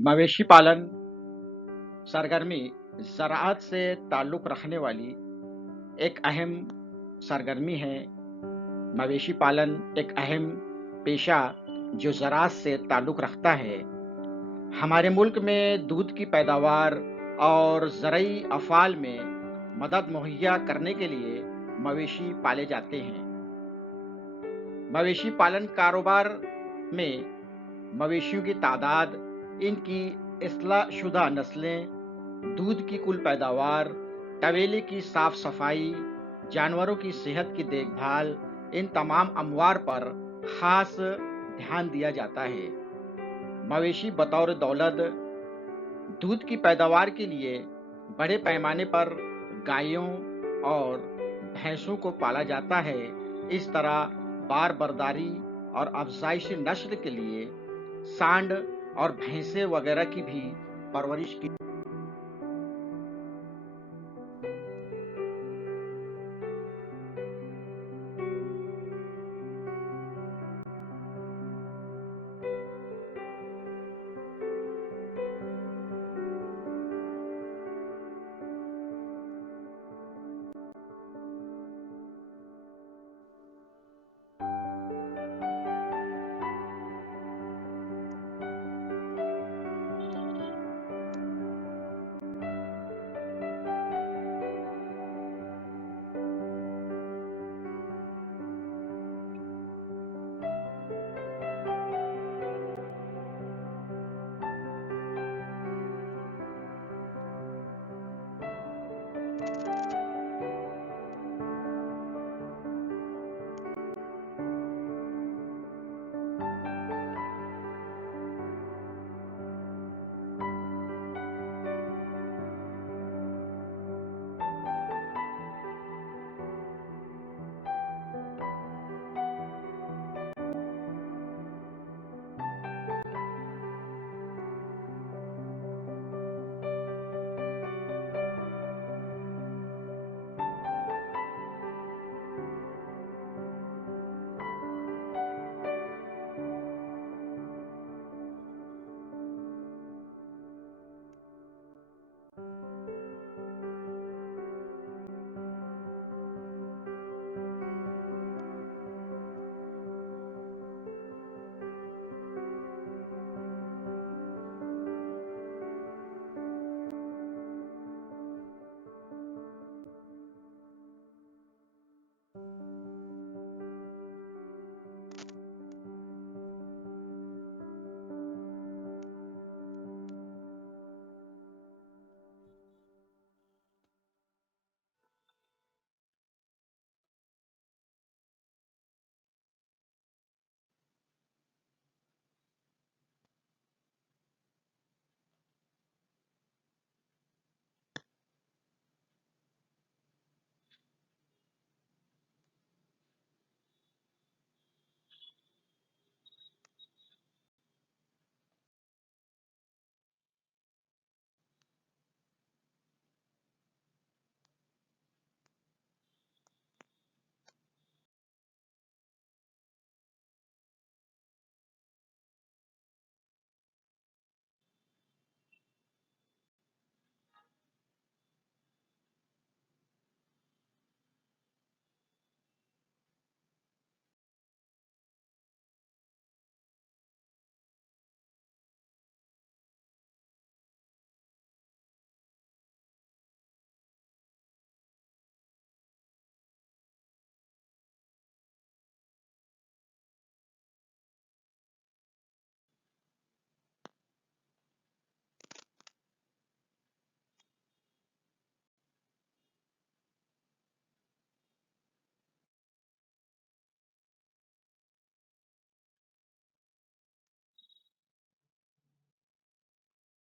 मवेशी पालन सरगर्मी ज़राअत से ताल्लुक़ रखने वाली एक अहम सरगर्मी है। मवेशी पालन एक अहम पेशा जो ज़राअत से ताल्लुक़ रखता है। हमारे मुल्क में दूध की पैदावार और ज़रई अफ़ाल में मदद मुहैया करने के लिए मवेशी पाले जाते हैं। मवेशी पालन कारोबार में मवेशियों की तादाद, इनकी इस्लाहशुदा नस्लें, दूध की कुल पैदावार, तबेले की साफ सफाई, जानवरों की सेहत की देखभाल, इन तमाम अमवार पर खास ध्यान दिया जाता है। मवेशी बतौर दौलत दूध की पैदावार के लिए बड़े पैमाने पर गायों और भैंसों को पाला जाता है। इस तरह बार बर्दारी और अफजाइश नस्ल के लिए सांड और भैंसे वगैरह की भी परवरिश की